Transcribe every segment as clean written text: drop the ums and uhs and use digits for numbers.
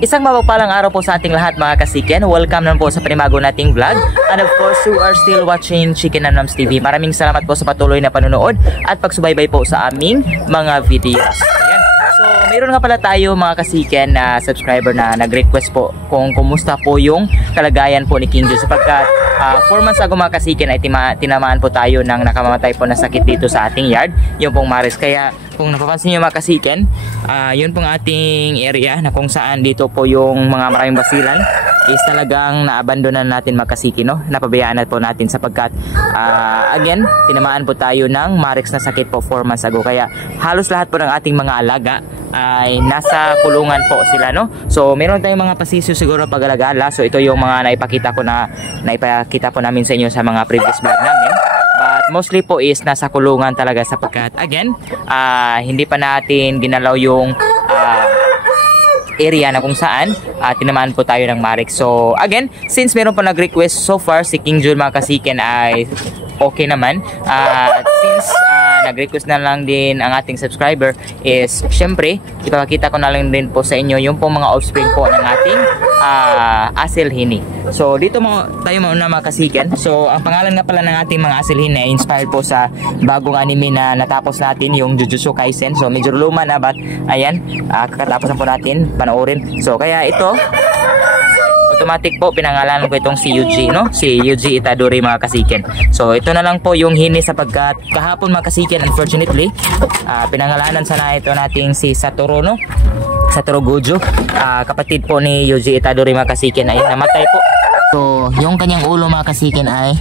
Isang mapagpalang araw po sa ating lahat mga kasiken. Welcome naman po sa panibago nating vlog. And of course, you are still watching Chicken Namnams TV. Maraming salamat po sa patuloy na panonood at pagsubaybay po sa aming mga videos. Ayan. So, mayroon nga pala tayo mga kasiken na subscriber na nag-request po kung kumusta po yung kalagayan po ni King Jude sapagkat 4 months ago mga kasiken ay tinamaan po tayo ng nakamamatay po na sakit dito sa ating yard, yung pong maris. Kaya kung napapansin nyo mga kasiken, yun pong ating area na kung saan dito po yung mga maraming basilan is talagang naabandonan natin mga kasiken, no? Napabayaan na po natin sapagkat again, tinamaan po tayo ng marix na sakit po 4 months ago. Kaya halos lahat po ng ating mga alaga ay nasa kulungan po sila, no? So meron tayong mga pasisyo siguro pag-alagala. So ito yung mga naipakita po namin sa inyo sa mga previous vlog namin. But mostly po is nasa kulungan talaga sapagkat again, hindi pa natin ginalaw yung area na kung saan tinamaan po tayo ng marix. So again, since meron pa nag-request so far si King Jude mga kasiken ay okay naman. Since nag-request na lang din ang ating subscriber is syempre ipapakita ko na lang din po sa inyo yung pong mga offspring po ng ating asilhini. So dito tayo muna mga kasiken. So ang pangalan nga pala ng ating mga asilhini ay inspired po sa bagong anime na natapos natin, yung Jujutsu Kaisen. So medyo luma na but ayan, kakatapos na po natin panoorin. So kaya ito automatic po pinangalanan ko itong si Yuji, no? Si Yuji Itadori mga kasiken. So ito na lang po yung hini sapagkat kahapon mga kasiken unfortunately pinangalanan sana ito nating si Satoru, no? Satoru Gojo, kapatid po ni Yuji Itadori mga kasiken ay namatay po. So yung kanyang ulo mga kasiken ay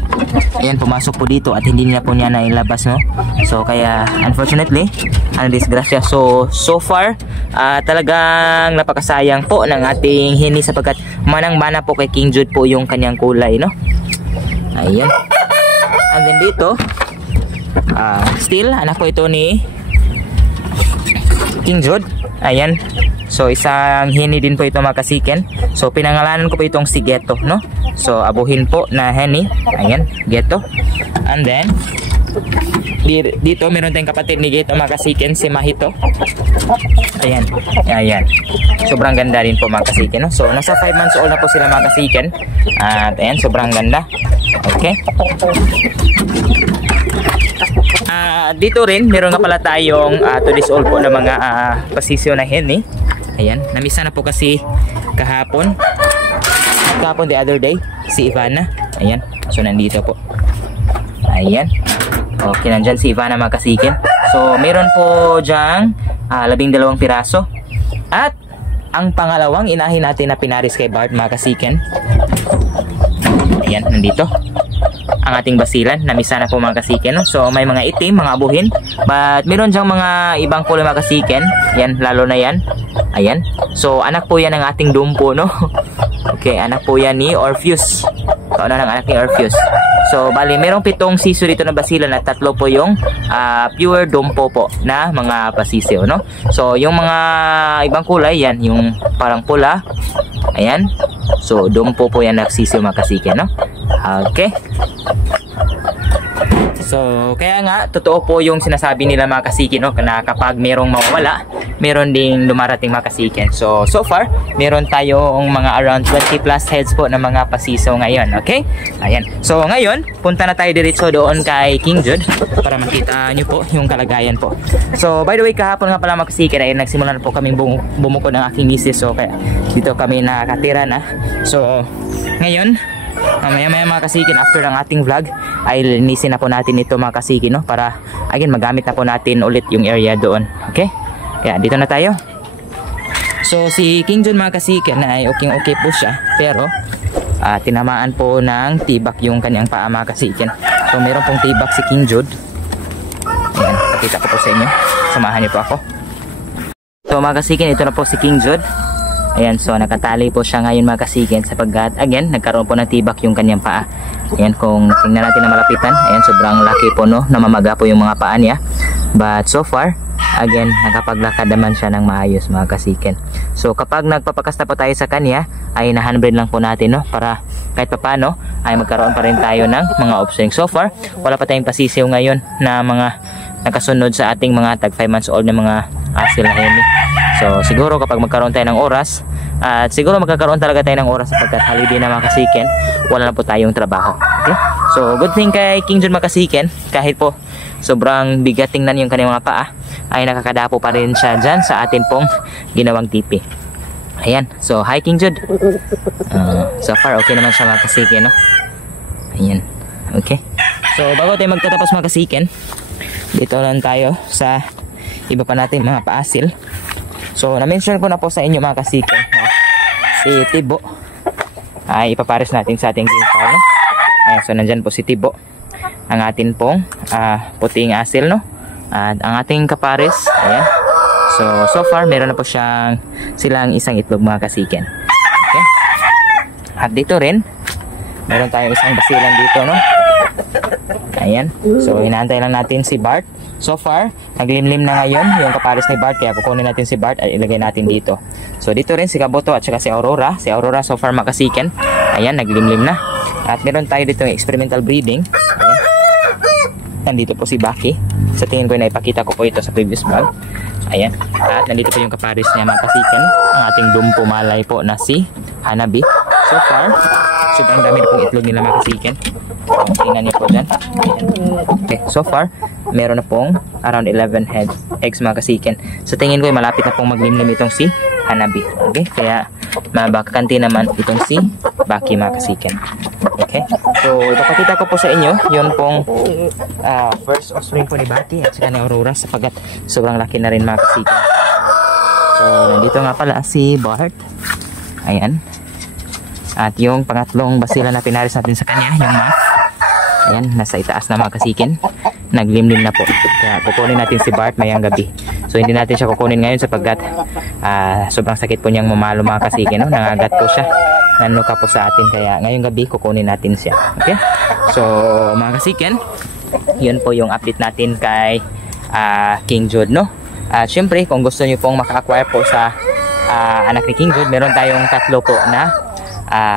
ayan, pumasok po dito at hindi na po niya nailabas, no? So kaya unfortunately disgrasya. So far talagang napakasayang po ng ating hini sapagkat manang-mana po kay King Jude po yung kanyang kulay, no? Ayan. And then dito still anak po ito ni King Jude. Ayan. So isang hini din po ito mga kasiken. So pinangalanan ko po itong si Geto, no? So abuhin po na hini. Ayan, Geto. And then dito meron tayong kapatid ni Geto mga kasiken, si Mahito. Ayan. Ayan. Sobrang ganda rin po mga kasiken, no? So nasa 5 months old na po sila mga kasiken. At ayan, sobrang ganda. Okay. Dito rin meron nga pala tayong 2 days old po na mga pasisyo na hen, eh. Ayan, namisa na po kasi kahapon the other day si Ivana. Ayan, so nandito po. Ayan. Okay, nandyan si Ivana mga kasiken. So meron po dyang 12 piraso. At ang pangalawang inahin natin na pinaris kay Bart mga kasiken. Ayan, nandito ang ating basilan, namisa na po mga kasiken, no? So may mga itim, mga abuhin, but meron dyang mga ibang kulay mga kasiken. Yan, lalo na yan. Ayan, so anak po yan ng ating dumpo, no? Okay, anak po yan ni Orpheus. Kauna ng anak ni Orpheus. So bali merong 7 siso dito na basilan at 3 po yung pure dumpo po na mga pasisyo, no? So yung mga ibang kulay yan, yung parang pula. Ayan, so dumpo po yan nagsisyo mga kasiken, no? Okay. So kaya nga totoo po yung sinasabi nila mga kasiken, no, na kapag merong mawawala, meron ding dumarating mga kasiken. So far meron tayong mga around 20 plus heads po na mga pasiso ngayon. Okay, ayan. So ngayon punta na tayo diretso doon kay King Jude para makita nyo po yung kalagayan po. So by the way, kahapon nga pala mga kasiken ay nagsimula na po kaming bumukod ng aking misis. So kaya dito kami nakatira na. So ngayon maya-maya mga kasiken, after ng ating vlog ay linisin na po natin ito mga kasiken, no? Para again magamit na po natin ulit yung area doon. Okay, kaya dito na tayo. So si King Jude mga kasiken ay okay po siya, pero tinamaan po ng tibak yung kanyang paa mga kasiken. So meron pong tibak si King Jude. Ayan, pakita ko po sa inyo, samahan niyo po ako. So mga kasiken, ito na po si King Jude. Ayan, so nakatali po siya ngayon mga kasiken sapagkat again nagkaroon po ng tibak yung kanyang paa. Ayan, kung tingnan natin na malapitan, ayan, sobrang laki po, no, namamaga po yung mga paa niya. But so far again nakapaglakad naman siya ng maayos mga kasiken. So kapag nagpapakasta po tayo sa kanya ay na-handbrand lang po natin, no, para kahit papano ay magkaroon pa rin tayo ng mga offspring. So far wala pa tayong pasisiw ngayon na mga nakasunod sa ating mga tag 5 months old na mga asil na heni. So siguro kapag magkaroon tayo ng oras, at siguro magkakaroon talaga tayo ng oras sapagkat holiday na mga kasiken, wala na po tayong trabaho. Okay? So good thing kay King Jude mga kasiken, kahit po sobrang bigat tingnan yung kanyang mga paa, ay nakakadapo pa rin siya dyan sa atin pong ginawang tipi. Ayan, so hi King Jude. So far okay naman siya mga kasiken, no? Ayan, okay. So bago tayo magtatapos mga kasiken, dito lang tayo sa iba pa natin mga paasil. So na-mention ko na po sa inyo mga kasiken na si Tibo ay ipapares natin sa ating game farm, no? Ayan, so nandyan po si Tibo, ang atin pong puting asil, no? At ang ating kapares, ayan. So far meron na po silang isang itlog mga kasiken. Okay? At dito rin meron tayong isang basilan dito, no? Ayan. So inaantay lang natin si Bart. So far naglimlim na ngayon yung kapares ni Bart, kaya kukunin natin si Bart at ilagay natin dito. So dito rin si Kaboto at saka si Aurora. Si Aurora so far mga kasiken, ayan, naglimlim na. At meron tayo dito yung experimental breeding. Ayan. Nandito po si Baki. Sa tingin ko na ipakita ko po ito sa previous vlog. Ayan. At nandito po yung kapares niya mga kasiken, ang ating dumpo malay po na si Hanabi. So far sobrang dami pong itlog nila mga kasiken. Tingnan niyo po dyan. Ayan. Okay, so far meron na pong around 11 eggs mga kasiken. Sa tingin ko ay malapit na pong maglimlim itong si Hanabi. Okay, kaya mabakakanti naman itong si Baki mga kasiken. Okay, so ipapakita ko po sa inyo yun pong first offspring po ni Baki at saka ni Aurora, sapagkat sobrang laki na rin mga kasiken. So nandito nga pala si Bart. Ayan. At yung pangatlong basila na pinaris natin sa kanya, yung mat, ayan, nasa itaas na mga kasiken, naglimlim na po. Kaya kukunin natin si Bart mayang gabi. So hindi natin siya kukunin ngayon sapagkat sobrang sakit po niyang mamalo mga kasiken, no? Nangagat po siya, nanuka po sa atin, kaya ngayong gabi kukunin natin siya. Okay, so mga kasiken, yun po yung update natin kay King Jude, no? Syempre kung gusto niyo pong maka-acquire po sa anak ni King Jude, meron tayong tatlo po na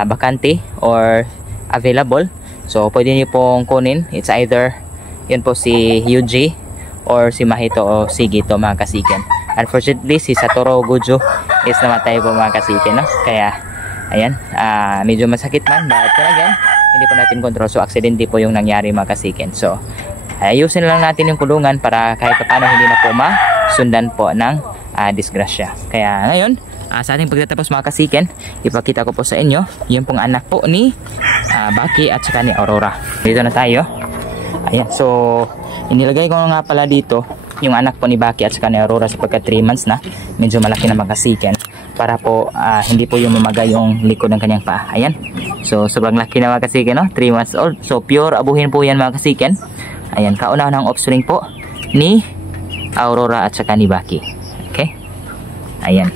bakante or available. So pwede niyo pong kunin. It's either yun po si Yuji or si Mahito o si Gito mga kasiken. Unfortunately si Satoru Gojo is namatay po mga kasiken, no? Kaya ayan, medyo masakit man, but again hindi po natin control. So aksidente po yung nangyari mga kasiken. So ayusin lang natin yung kulungan para kahit paano hindi na po masundan po ng disgrasya. Kaya ngayon sa ating pagtatapos mga kasiken, ipakita ko po sa inyo yung pong anak po ni Baki at saka ni Aurora. Dito na tayo. Ayan, so inilagay ko nga pala dito yung anak po ni Baki at saka ni Aurora sapagkat 3 months na, medyo malaki na mga kasiken, para po hindi po yung mamagay yung likod ng kanyang paa. Ayan, so sobrang laki na mga kasiken, no? 3 months old. So pure abuhin po yan mga kasiken. Ayan, kauna ng offspring po ni Aurora at saka ni Baki. Okay, ayan.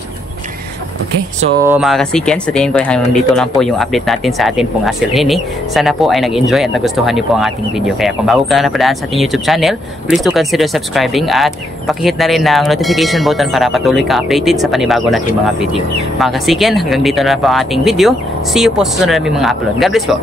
Okay, so mga kasiken, sa tingin ko hanggang dito lang po yung update natin sa atin pong asil hini. Sana po ay nag-enjoy at nagustuhan niyo po ang ating video. Kaya kung bago ka na napadaan sa ating YouTube channel, please to consider subscribing at pakihit na rin ng notification button para patuloy ka updated sa panibago natin mga video. Mga kasiken, hanggang dito na lang po ang ating video. See you po sa susunod namin mga upload. God bless po!